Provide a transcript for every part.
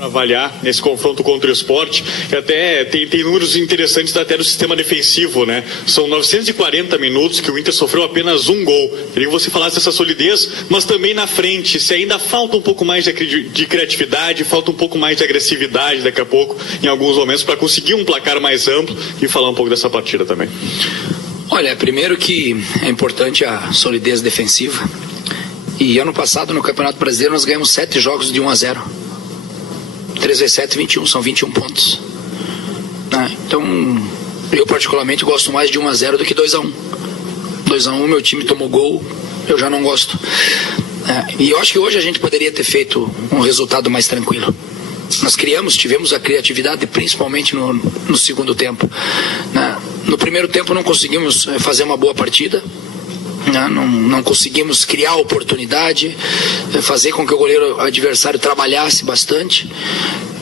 avaliar nesse confronto contra o Sport, que até tem números interessantes até do sistema defensivo, né? São 940 minutos que o Inter sofreu apenas um gol. Queria que você falasse dessa solidez, mas também na frente, se ainda falta um pouco mais de criatividade, falta um pouco mais de agressividade daqui a pouco, em alguns momentos, para conseguir um placar mais amplo, e falar um pouco dessa partida também. Olha, primeiro que é importante a solidez defensiva, e ano passado no Campeonato Brasileiro nós ganhamos 7 jogos de 1-0. 3 vezes 7, 21, são 21 pontos. Então, eu particularmente gosto mais de 1-0 do que 2-1. 2-1, meu time tomou gol, eu já não gosto. E eu acho que hoje a gente poderia ter feito um resultado mais tranquilo. Nós tivemos a criatividade principalmente no segundo tempo. No primeiro tempo não conseguimos fazer uma boa partida. Não conseguimos criar oportunidade, fazer com que o goleiro adversário trabalhasse bastante,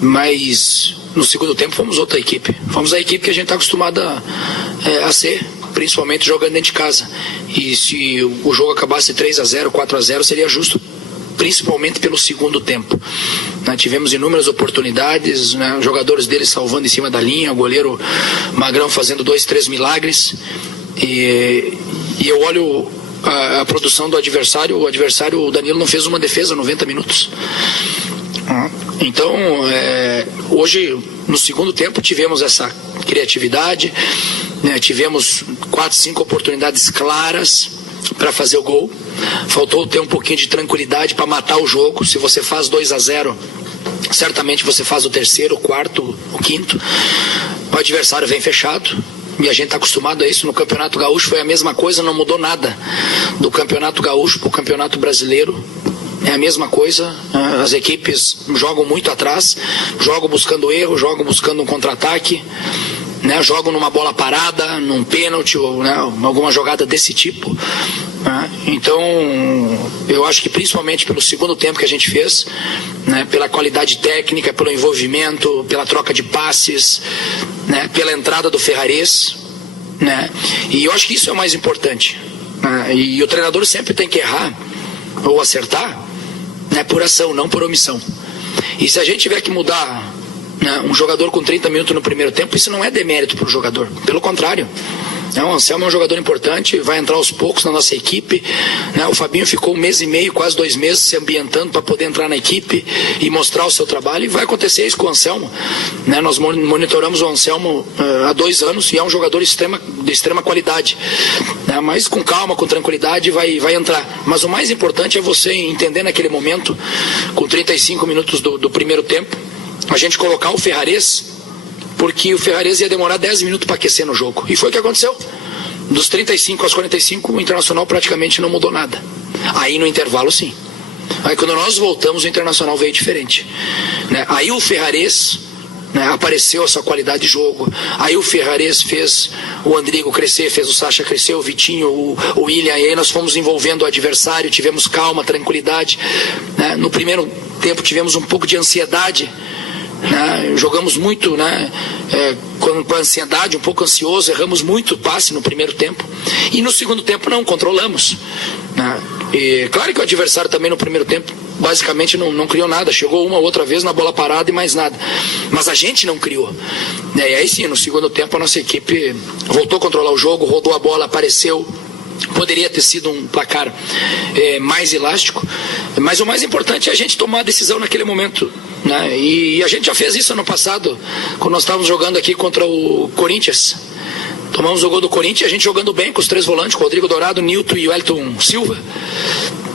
mas no segundo tempo fomos outra equipe. Fomos a equipe que a gente está acostumado a ser, principalmente jogando dentro de casa. E se o jogo acabasse 3-0, 4-0, seria justo, principalmente pelo segundo tempo. Tivemos inúmeras oportunidades, os jogadores deles salvando em cima da linha, o goleiro Magrão fazendo 2, 3 milagres. E eu olho a produção do adversário, o Danilo não fez uma defesa 90 minutos. Então, hoje, no segundo tempo, tivemos essa criatividade, tivemos 4, 5 oportunidades claras para fazer o gol. Faltou ter um pouquinho de tranquilidade para matar o jogo. Se você faz 2-0, certamente você faz o terceiro, o quarto, o quinto. O adversário vem fechado. E a gente está acostumado a isso. No Campeonato Gaúcho foi a mesma coisa, não mudou nada. Do Campeonato Gaúcho para o Campeonato Brasileiro é a mesma coisa. As equipes jogam muito atrás, jogam buscando erro, jogam buscando um contra-ataque, jogam numa bola parada, num pênalti, ou alguma jogada desse tipo. Então, eu acho que principalmente pelo segundo tempo que a gente fez, pela qualidade técnica, pelo envolvimento, pela troca de passes, pela entrada do Ferrares, e eu acho que isso é o mais importante. E o treinador sempre tem que errar ou acertar, por ação, não por omissão. E se a gente tiver que mudar um jogador com 30 minutos no primeiro tempo, isso não é demérito para o jogador, pelo contrário. O Anselmo é um jogador importante, vai entrar aos poucos na nossa equipe. O Fabinho ficou 1 mês e meio, quase 2 meses se ambientando para poder entrar na equipe e mostrar o seu trabalho, e vai acontecer isso com o Anselmo. Nós monitoramos o Anselmo há 2 anos e é um jogador de extrema qualidade, mas com calma, com tranquilidade vai entrar. Mas o mais importante é você entender naquele momento, com 35 minutos do primeiro tempo, a gente colocar o Ferrares, porque o Ferrares ia demorar 10 minutos para aquecer no jogo. E foi o que aconteceu. Dos 35 aos 45, o Internacional praticamente não mudou nada. Aí no intervalo, sim. Aí quando nós voltamos, o Internacional veio diferente. Aí o Ferrares apareceu a sua qualidade de jogo. Aí o Ferrares fez o Andrigo crescer, fez o Sacha crescer, o Vitinho, o William. E aí nós fomos envolvendo o adversário, tivemos calma, tranquilidade. No primeiro tempo tivemos um pouco de ansiedade. Jogamos muito com a ansiedade, um pouco ansioso, erramos muito passe no primeiro tempo, e no segundo tempo não controlamos. E claro que o adversário também no primeiro tempo basicamente não criou nada, chegou uma ou outra vez na bola parada e mais nada, mas a gente não criou. E aí sim, no segundo tempo a nossa equipe voltou a controlar o jogo, rodou a bola, apareceu. Poderia ter sido um placar mais elástico, mas o mais importante é a gente tomar a decisão naquele momento. E a gente já fez isso ano passado, quando nós estávamos jogando aqui contra o Corinthians. Tomamos o gol do Corinthians, a gente jogando bem com os 3 volantes, com o Rodrigo Dourado, o Nilton e o Elton Silva.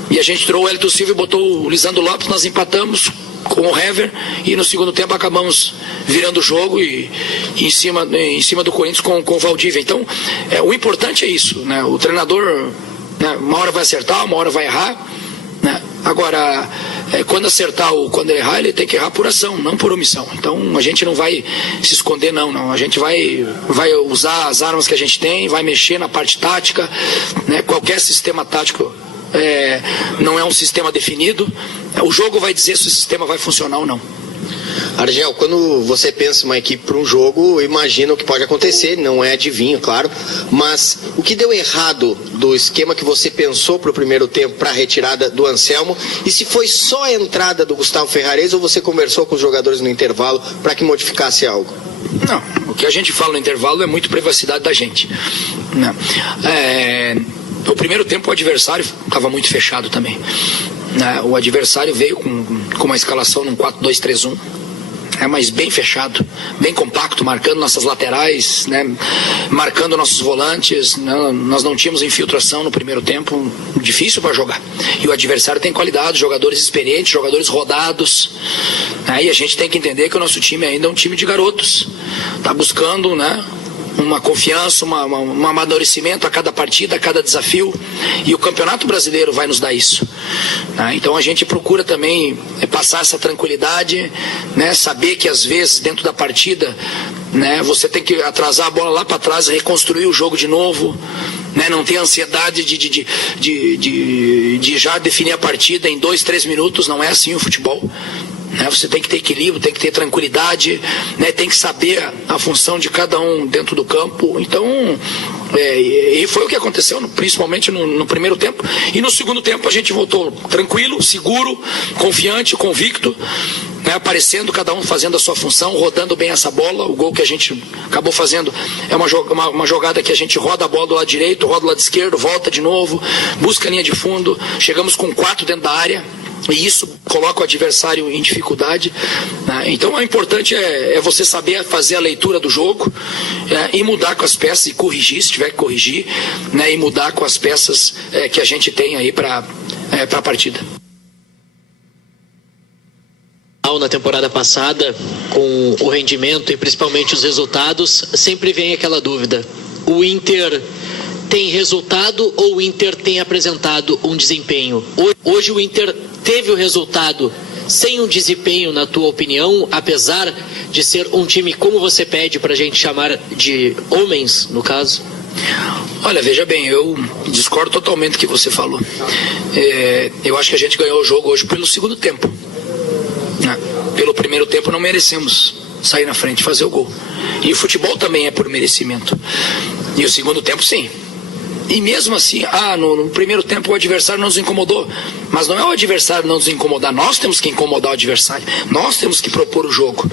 E a gente tirou o Elton Silva e botou o Lisandro Lopes, nós empatamos com o Hever, e no segundo tempo acabamos virando o jogo e em cima do Corinthians com o Valdívia. Então, o importante é isso, o treinador, uma hora vai acertar, uma hora vai errar, agora, quando acertar ou quando errar, ele tem que errar por ação, não por omissão. Então a gente não vai se esconder, não. A gente vai usar as armas que a gente tem, vai mexer na parte tática, qualquer sistema tático não é um sistema definido. O jogo vai dizer se o sistema vai funcionar ou não. Argel, quando você pensa uma equipe para um jogo, imagina o que pode acontecer, não é adivinho, claro, mas o que deu errado do esquema que você pensou para o primeiro tempo, para a retirada do Anselmo, e se foi só a entrada do Gustavo Ferrares ou você conversou com os jogadores no intervalo para que modificasse algo? Não, o que a gente fala no intervalo é muito privacidade da gente. Não. No primeiro tempo o adversário estava muito fechado também. O adversário veio com uma escalação num 4-2-3-1, mas bem fechado, bem compacto, marcando nossas laterais, né, marcando nossos volantes. Nós não tínhamos infiltração no primeiro tempo, difícil para jogar. E o adversário tem qualidade, jogadores experientes, jogadores rodados. E a gente tem que entender que o nosso time ainda é um time de garotos. Está buscando, né, uma confiança, um amadurecimento a cada partida, a cada desafio, e o Campeonato Brasileiro vai nos dar isso. Então a gente procura também passar essa tranquilidade, né, saber que às vezes dentro da partida, né, você tem que atrasar a bola lá para trás, reconstruir o jogo de novo, né, não ter ansiedade de já definir a partida em 2, 3 minutos. Não é assim o futebol. Você tem que ter equilíbrio, tem que ter tranquilidade, né? Tem que saber a função de cada um dentro do campo. Então, e foi o que aconteceu, principalmente no primeiro tempo. E no segundo tempo a gente voltou tranquilo, seguro, confiante, convicto, né? Aparecendo, cada um fazendo a sua função, rodando bem essa bola. O gol que a gente acabou fazendo é uma jogada que a gente roda a bola do lado direito, roda do lado esquerdo, volta de novo, busca a linha de fundo. Chegamos com 4 dentro da área. E isso coloca o adversário em dificuldade, né? Então o importante é você saber fazer a leitura do jogo, e mudar com as peças e corrigir, se tiver que corrigir, né? E mudar com as peças que a gente tem aí para a partida. Na temporada passada, com o rendimento e principalmente os resultados, sempre vem aquela dúvida: o Inter tem resultado ou o Inter tem apresentado um desempenho? Hoje o Inter teve o resultado sem um desempenho, na tua opinião, apesar de ser um time, como você pede para a gente chamar de homens, no caso? Olha, veja bem, eu discordo totalmente do que você falou. Eu acho que a gente ganhou o jogo hoje pelo segundo tempo. Pelo primeiro tempo não merecemos sair na frente e fazer o gol. E o futebol também é por merecimento. E o segundo tempo, sim. E mesmo assim, no primeiro tempo o adversário não nos incomodou. Mas não é o adversário não nos incomodar, nós temos que incomodar o adversário. Nós temos que propor o jogo.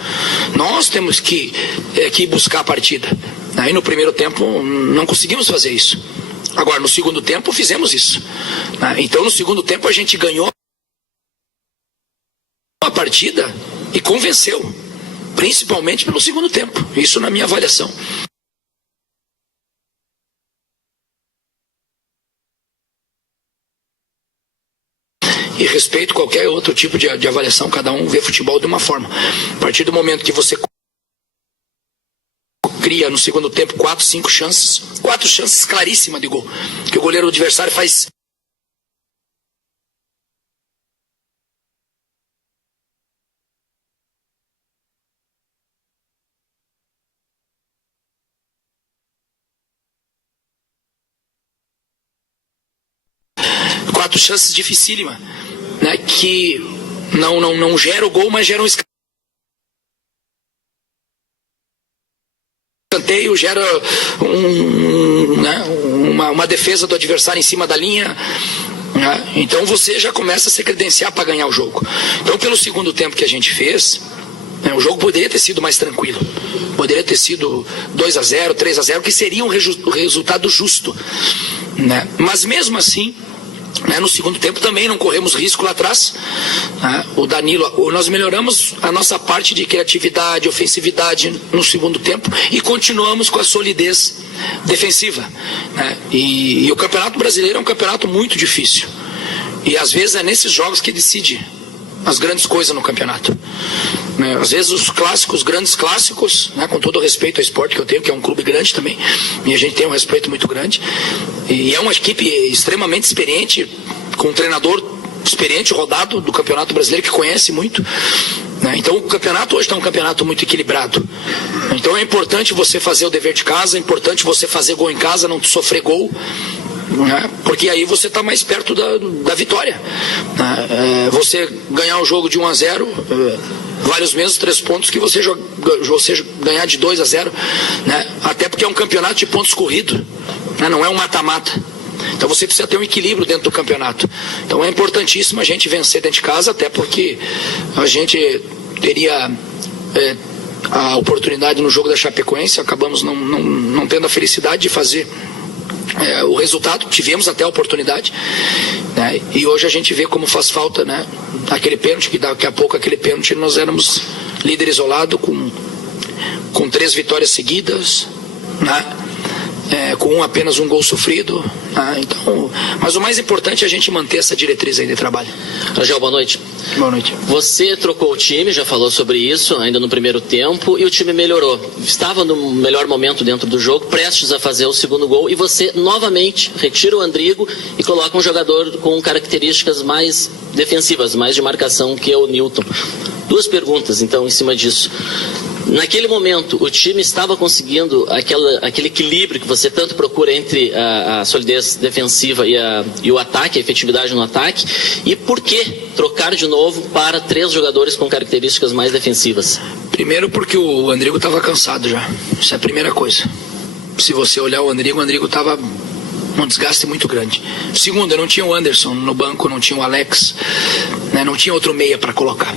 Nós temos que buscar a partida. Aí no primeiro tempo não conseguimos fazer isso. Agora no segundo tempo fizemos isso. Então no segundo tempo a gente ganhou a partida e convenceu. Principalmente pelo segundo tempo. Isso na minha avaliação. E respeito qualquer outro tipo de avaliação, cada um vê futebol de uma forma. A partir do momento que você cria no segundo tempo 4 chances claríssimas de gol, que o goleiro adversário faz. Quatro chances dificílimas, né, que não gera o gol, mas gera um escanteio, gera uma defesa do adversário em cima da linha, né? Então você já começa a se credenciar para ganhar o jogo. Então pelo segundo tempo que a gente fez, né, o jogo poderia ter sido mais tranquilo, poderia ter sido 2-0, 3-0, que seria um resultado justo, né? Mas mesmo assim, no segundo tempo também não corremos risco lá atrás. O Danilo, nós melhoramos a nossa parte de criatividade, ofensividade no segundo tempo e continuamos com a solidez defensiva. E o Campeonato Brasileiro é um campeonato muito difícil. E às vezes é nesses jogos que decide as grandes coisas no campeonato. Às vezes os grandes clássicos, com todo o respeito ao esporte que eu tenho, que é um clube grande também, e a gente tem um respeito muito grande, e é uma equipe extremamente experiente, com um treinador experiente, rodado do Campeonato Brasileiro, que conhece muito, Então o campeonato hoje está um campeonato muito equilibrado. Então é importante você fazer o dever de casa, é importante você fazer gol em casa, não sofrer gol, porque aí você está mais perto da vitória. Você ganhar o jogo de 1-0 vale os mesmos 3 pontos que você ganhar de 2-0, né? Até porque é um campeonato de pontos corrido, né? Não é um mata-mata. Então você precisa ter um equilíbrio dentro do campeonato. Então é importantíssimo a gente vencer dentro de casa, até porque a gente teria a oportunidade no jogo da Chapecoense, acabamos não tendo a felicidade de fazer o resultado, tivemos até a oportunidade, né? E hoje a gente vê como faz falta, né? Aquele pênalti, que daqui a pouco aquele pênalti nós éramos líder isolado com 3 vitórias seguidas, né? Com apenas um gol sofrido, né? Então, mas o mais importante é a gente manter essa diretriz aí de trabalho. Rangel, boa noite. Boa noite. Você trocou o time, já falou sobre isso ainda no primeiro tempo, e o time melhorou. Estava no melhor momento dentro do jogo, prestes a fazer o segundo gol, e você novamente retira o Andrigo e coloca um jogador com características mais defensivas, mais de marcação, que é o Newton. 2 perguntas, então, em cima disso. Naquele momento, o time estava conseguindo aquele equilíbrio que você tanto procura entre a solidez defensiva e o ataque, a efetividade no ataque? E por que trocar de novo para 3 jogadores com características mais defensivas? Primeiro porque o Andrigo estava cansado já. Isso é a primeira coisa. Se você olhar o Andrigo estava um desgaste muito grande. Segundo, eu não tinha o Anderson no banco, não tinha o Alex, né? Não tinha outro meia para colocar.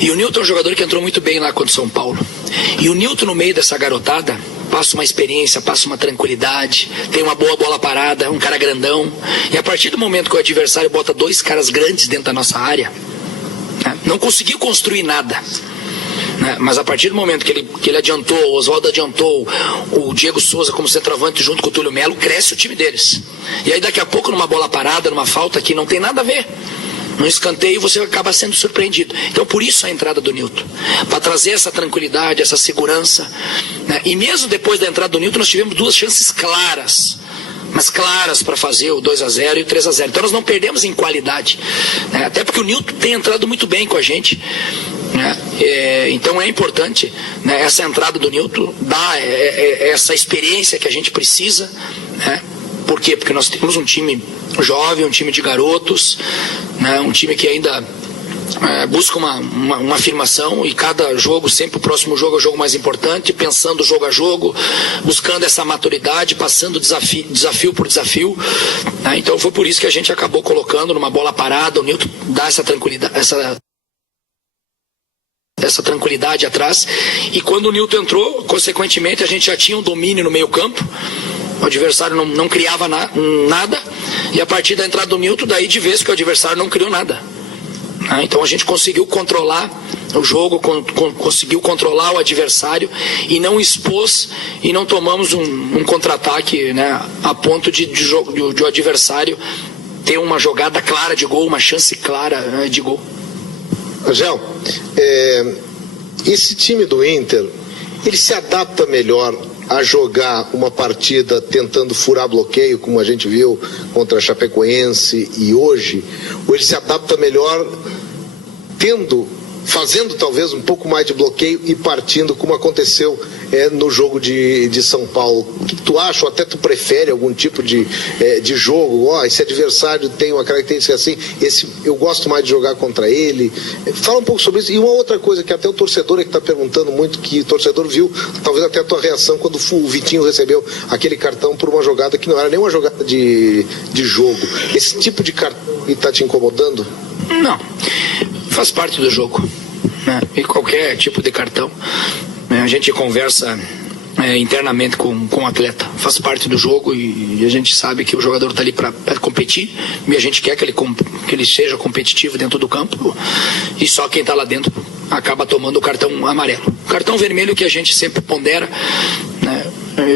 E o Newton é um jogador que entrou muito bem lá contra o São Paulo. E o Newton, no meio dessa garotada, passa uma experiência, passa uma tranquilidade, tem uma boa bola parada, um cara grandão. E a partir do momento que o adversário bota 2 caras grandes dentro da nossa área, né, não conseguiu construir nada, né, mas a partir do momento que ele adiantou, o Oswaldo adiantou, o Diego Souza como centroavante junto com o Túlio Melo, cresce o time deles. E aí daqui a pouco, numa bola parada, numa falta que não tem nada a ver, no escanteio, você acaba sendo surpreendido. Então, por isso a entrada do Newton, para trazer essa tranquilidade, essa segurança, né? E mesmo depois da entrada do Newton, nós tivemos 2 chances claras, mas claras, para fazer o 2-0 e o 3-0. Então nós não perdemos em qualidade, né? Até porque o Newton tem entrado muito bem com a gente, né? Então é importante, né, essa entrada do Newton, dar essa experiência que a gente precisa, né? Por quê? Porque nós temos um time jovem, um time de garotos, né? Um time que ainda busca uma afirmação, e cada jogo, sempre o próximo jogo é o jogo mais importante, pensando jogo a jogo, buscando essa maturidade, passando desafio por desafio, né? Então foi por isso que a gente acabou colocando numa bola parada, o Newton dá essa tranquilidade, essa tranquilidade atrás, e quando o Newton entrou, consequentemente a gente já tinha um domínio no meio campo, o adversário não criava nada, e a partir da entrada do Newton, daí de vez que o adversário não criou nada. Então a gente conseguiu controlar o jogo, conseguiu controlar o adversário e não expôs e não tomamos um contra-ataque, né, a ponto de o adversário ter uma jogada clara de gol, uma chance clara, né, de gol. Angel, esse time do Inter, ele se adapta melhor a jogar uma partida tentando furar bloqueio, como a gente viu contra a Chapecoense e hoje, ou ele se adapta melhor fazendo talvez um pouco mais de bloqueio e partindo, como aconteceu no jogo de São Paulo? O que tu acha, ou até tu prefere algum tipo de jogo? Esse adversário tem uma característica assim, esse eu gosto mais de jogar contra ele. Fala um pouco sobre isso. E uma outra coisa que até o torcedor é que está perguntando muito, que o torcedor viu, talvez até a tua reação quando o Vitinho recebeu aquele cartão por uma jogada que não era nem uma jogada de jogo. Esse tipo de cartão está te incomodando? Não, faz parte do jogo, né? E qualquer tipo de cartão, né? A gente conversa internamente com o atleta, faz parte do jogo, e a gente sabe que o jogador está ali para competir, e a gente quer que ele seja competitivo dentro do campo, e só quem está lá dentro acaba tomando o cartão amarelo. O cartão vermelho que a gente sempre pondera, né?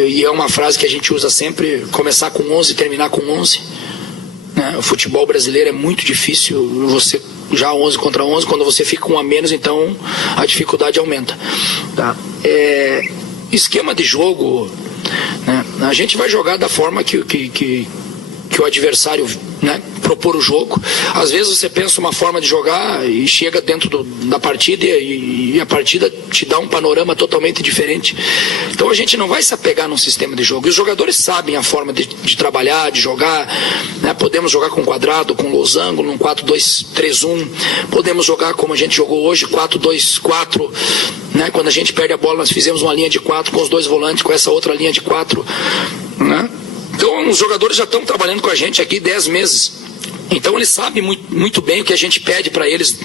E é uma frase que a gente usa sempre: começar com 11 e terminar com 11. O futebol brasileiro é muito difícil, você já 11 contra 11, quando você fica com 1 a menos, então a dificuldade aumenta, tá? Esquema de jogo, né? A gente vai jogar da forma que o adversário, né, propor o jogo. Às vezes você pensa uma forma de jogar e chega dentro da partida e a partida te dá um panorama totalmente diferente. Então a gente não vai se apegar num sistema de jogo. E os jogadores sabem a forma de trabalhar, de jogar, né? Podemos jogar com quadrado, com losango, num 4-2-3-1. Podemos jogar como a gente jogou hoje, 4-2-4. Né? Quando a gente perde a bola, nós fizemos uma linha de 4 com os 2 volantes, com essa outra linha de 4. Né? Então os jogadores já estão trabalhando com a gente aqui 10 meses. Então eles sabem muito bem o que a gente pede para eles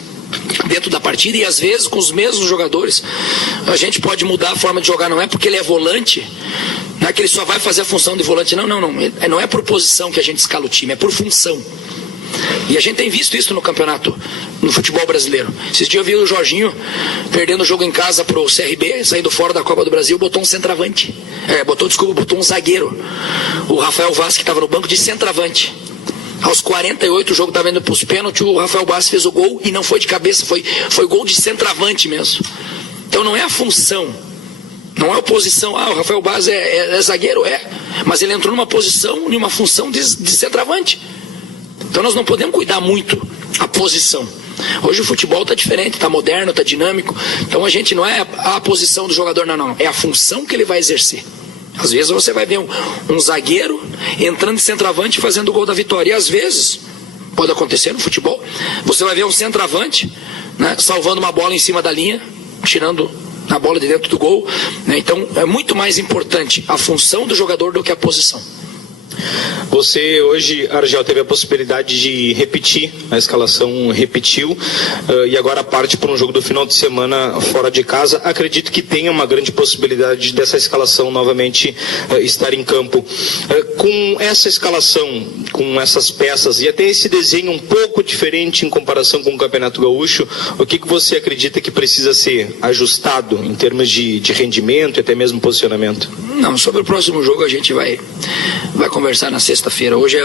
dentro da partida, e às vezes com os mesmos jogadores a gente pode mudar a forma de jogar. Não é porque ele é volante, não é que ele só vai fazer a função de volante, não é por posição que a gente escala o time, é por função. E a gente tem visto isso no campeonato, no futebol brasileiro. Esses dias eu vi o Jorginho perdendo o jogo em casa pro CRB, saindo fora da Copa do Brasil, botou um centroavante, botou um zagueiro, o Rafael Vaz, que estava no banco, de centroavante. Aos 48 o jogo estava indo para os pênaltis, o Rafael Bassi fez o gol e não foi de cabeça, foi gol de centroavante mesmo. Então não é a função, não é a posição. O Rafael Bassi é zagueiro, mas ele entrou numa posição, numa função de centroavante. Então nós não podemos cuidar muito a posição. Hoje o futebol está diferente, está moderno, está dinâmico. Então a gente não é a posição do jogador, não, é a função que ele vai exercer. Às vezes você vai ver um zagueiro entrando de centroavante e fazendo o gol da vitória. E às vezes, pode acontecer no futebol, você vai ver um centroavante, né, salvando uma bola em cima da linha, tirando a bola de dentro do gol. Né? Então é muito mais importante a função do jogador do que a posição. Você hoje, Argel, teve a possibilidade de repetir, a escalação repetiu, e agora parte para um jogo do final de semana fora de casa. Acredito que tenha uma grande possibilidade dessa escalação novamente estar em campo. Com essa escalação, com essas peças e até esse desenho um pouco diferente em comparação com o Campeonato Gaúcho, o que você acredita que precisa ser ajustado em termos de rendimento e até mesmo posicionamento? Não, sobre o próximo jogo a gente vai conversar na sexta-feira. Hoje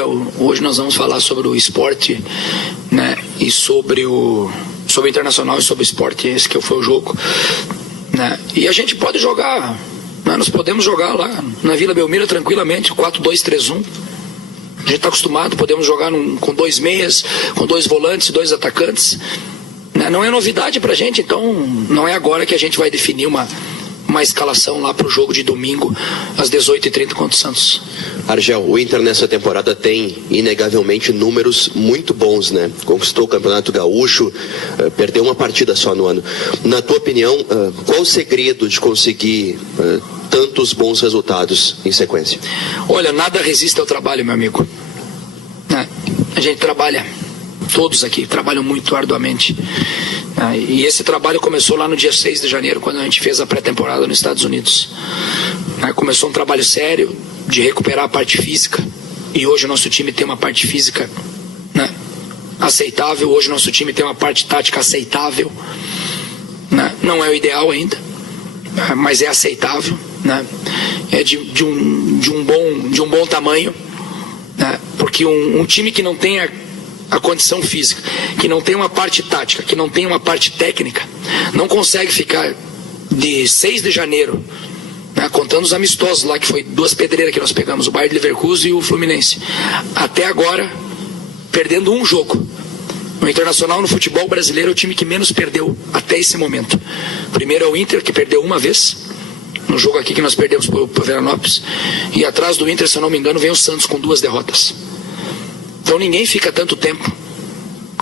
nós vamos falar sobre o esporte, né, e sobre o Internacional e sobre o esporte. Esse que foi o jogo, né? E a gente pode jogar, né, nós podemos jogar lá na Vila Belmiro tranquilamente, 4-2-3-1. A gente está acostumado, podemos jogar com 2 meias, com 2 volantes, 2 atacantes, né? Não é novidade pra gente, então não é agora que a gente vai definir uma escalação lá para o jogo de domingo às 18h30 contra o Santos. Argel, o Inter nessa temporada tem inegavelmente números muito bons, né? Conquistou o Campeonato Gaúcho, perdeu uma partida só no ano. Na tua opinião, qual o segredo de conseguir tantos bons resultados em sequência? Olha, nada resiste ao trabalho, meu amigo. A gente trabalha, todos aqui trabalham muito arduamente. E esse trabalho começou lá no dia 6 de janeiro, quando a gente fez a pré-temporada nos Estados Unidos. Começou um trabalho sério de recuperar a parte física, e hoje o nosso time tem uma parte física, né, aceitável. Hoje o nosso time tem uma parte tática aceitável, né? Não é o ideal ainda, mas é aceitável, né? É de um bom tamanho, né? Porque um time que não tem a condição física, que não tem uma parte tática, que não tem uma parte técnica, não consegue ficar de 6 de janeiro, né, contando os amistosos lá, que foi 2 pedreiras que nós pegamos, o Bayer Leverkusen e o Fluminense, até agora perdendo um jogo. O Internacional no futebol brasileiro é o time que menos perdeu até esse momento. Primeiro é o Inter, que perdeu uma vez no jogo aqui que nós perdemos para o Veranópolis, e atrás do Inter, se eu não me engano, vem o Santos com 2 derrotas. Então ninguém fica tanto tempo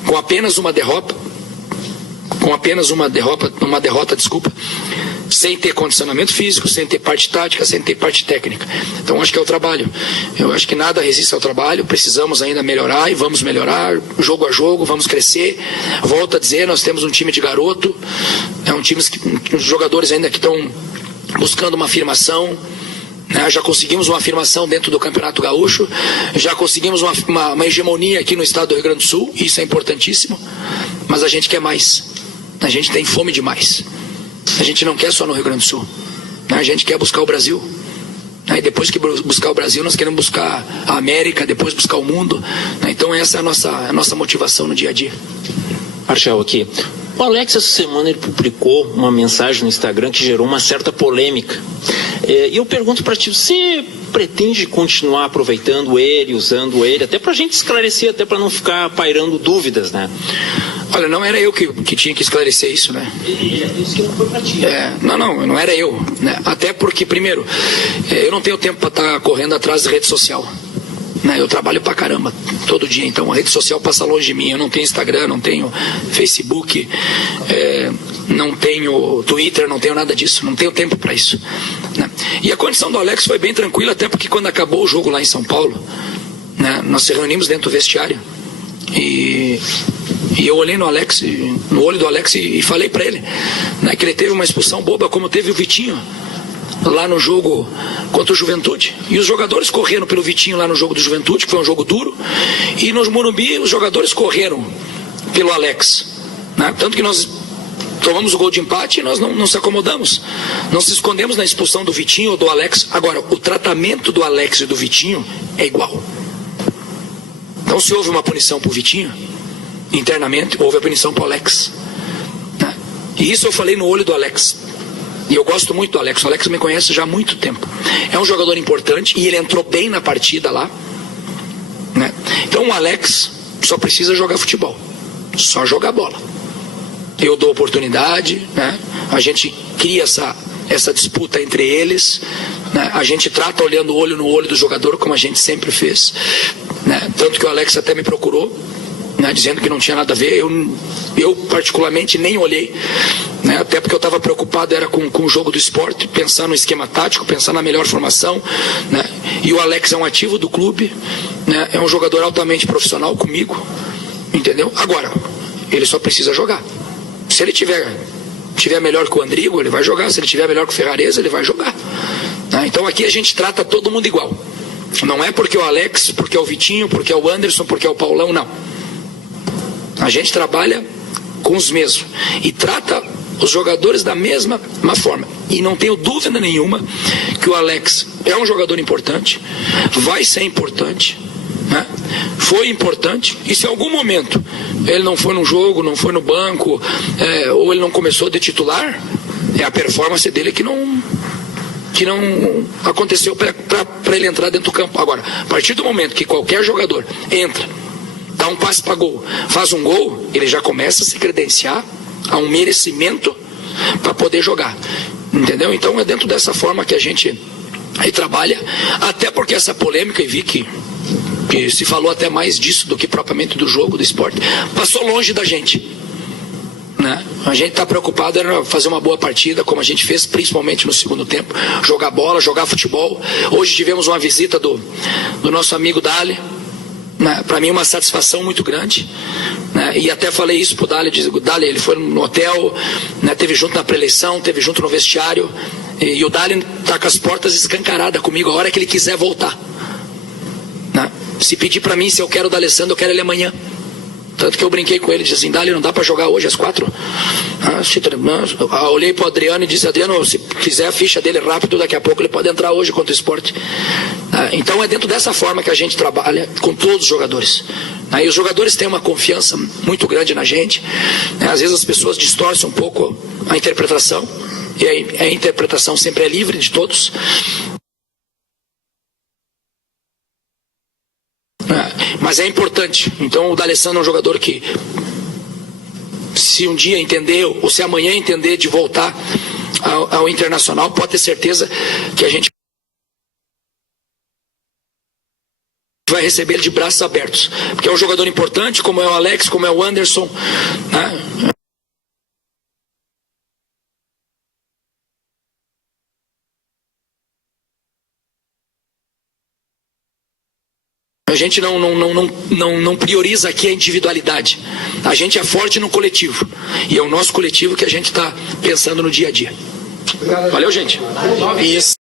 com apenas uma derrota, sem ter condicionamento físico, sem ter parte tática, sem ter parte técnica. Então acho que é o trabalho. Eu acho que nada resiste ao trabalho. Precisamos ainda melhorar, e vamos melhorar jogo a jogo, vamos crescer. Volto a dizer, nós temos um time de garoto, um time que os jogadores ainda que estão buscando uma afirmação. Já conseguimos uma afirmação dentro do Campeonato Gaúcho, já conseguimos uma hegemonia aqui no estado do Rio Grande do Sul, isso é importantíssimo, mas a gente quer mais, a gente tem fome de mais. A gente não quer só no Rio Grande do Sul, a gente quer buscar o Brasil, e depois que buscar o Brasil nós queremos buscar a América, depois buscar o mundo, então essa é a nossa motivação no dia a dia. Argel, aqui. O Alex, essa semana, ele publicou uma mensagem no Instagram que gerou uma certa polêmica. E eu pergunto para ti, você pretende continuar aproveitando ele, usando ele, até para a gente esclarecer, até para não ficar pairando dúvidas, né? Olha, não era eu que tinha que esclarecer isso, né? Ele disse que não foi para ti. Não era eu, né? Até porque, primeiro, eu não tenho tempo para estar correndo atrás de rede social. Eu trabalho pra caramba, todo dia, então a rede social passa longe de mim. Eu não tenho Instagram, não tenho Facebook, não tenho Twitter, não tenho nada disso, não tenho tempo para isso, né? E a condição do Alex foi bem tranquila, até porque quando acabou o jogo lá em São Paulo, né, nós se reunimos dentro do vestiário e eu olhei no olho do Alex e falei para ele, né, que ele teve uma expulsão boba como teve o Vitinho lá no jogo contra o Juventude. E os jogadores correram pelo Vitinho lá no jogo do Juventude, que foi um jogo duro, e no Morumbi os jogadores correram pelo Alex, né? Tanto que nós tomamos o gol de empate e nós não se acomodamos, não se escondemos na expulsão do Vitinho ou do Alex. Agora, o tratamento do Alex e do Vitinho é igual. Então, se houve uma punição para o Vitinho, internamente houve a punição para o Alex, né? E isso eu falei no olho do Alex. E eu gosto muito do Alex. O Alex me conhece já há muito tempo. É um jogador importante e ele entrou bem na partida lá, né? Então o Alex só precisa jogar futebol, só jogar bola. Eu dou oportunidade, né? A gente cria essa disputa entre eles, né? A gente trata olhando o olho no olho do jogador, como a gente sempre fez, né? Tanto que o Alex até me procurou, né, dizendo que não tinha nada a ver. Eu particularmente nem olhei, né, até porque eu estava preocupado era com o jogo do esporte, pensar no esquema tático, pensar na melhor formação, né? E o Alex é um ativo do clube, né? É um jogador altamente profissional comigo, entendeu? Agora, ele só precisa jogar. Se ele tiver melhor que o Andrigo, ele vai jogar. Se ele tiver melhor que o Ferrarese, ele vai jogar, né? Então aqui a gente trata todo mundo igual. Não é porque é o Alex, porque é o Vitinho, porque é o Anderson, porque é o Paulão, não. A gente trabalha com os mesmos e trata os jogadores da mesma forma. E não tenho dúvida nenhuma que o Alex é um jogador importante, vai ser importante, né? Foi importante, e se em algum momento ele não foi no jogo, não foi no banco, ou ele não começou de titular, é a performance dele que não aconteceu para ele entrar dentro do campo. Agora, a partir do momento que qualquer jogador entra, dá um passe para gol, faz um gol, ele já começa a se credenciar a um merecimento para poder jogar, entendeu? Então é dentro dessa forma que a gente aí trabalha, até porque essa polêmica, e vi que se falou até mais disso do que propriamente do jogo, do esporte, passou longe da gente, né? A gente está preocupado em fazer uma boa partida, como a gente fez principalmente no segundo tempo, jogar bola, jogar futebol. Hoje tivemos uma visita do nosso amigo Dali, né? Para mim uma satisfação muito grande, né? E até falei isso pro Dali, ele foi no hotel, né? Teve junto na pré-eleição, teve junto no vestiário, e o Dali tá com as portas escancaradas comigo a hora que ele quiser voltar, né? Se pedir para mim se eu quero o D'Alessandro, eu quero ele amanhã. Tanto que eu brinquei com ele, disse assim, Dali, não dá para jogar hoje às 4? Olhei pro Adriano e disse, Adriano, se quiser a ficha dele rápido, daqui a pouco ele pode entrar hoje contra o Sport. Então é dentro dessa forma que a gente trabalha com todos os jogadores. E os jogadores têm uma confiança muito grande na gente. Às vezes as pessoas distorcem um pouco a interpretação, e a interpretação sempre é livre de todos. Mas é importante. Então o D'Alessandro é um jogador que, se um dia entender, ou se amanhã entender de voltar ao Internacional, pode ter certeza que a gente vai receber ele de braços abertos, porque é um jogador importante, como é o Alex, como é o Anderson, né? A gente não prioriza aqui a individualidade. A gente é forte no coletivo. E é o nosso coletivo que a gente está pensando no dia a dia. Valeu, gente. Isso.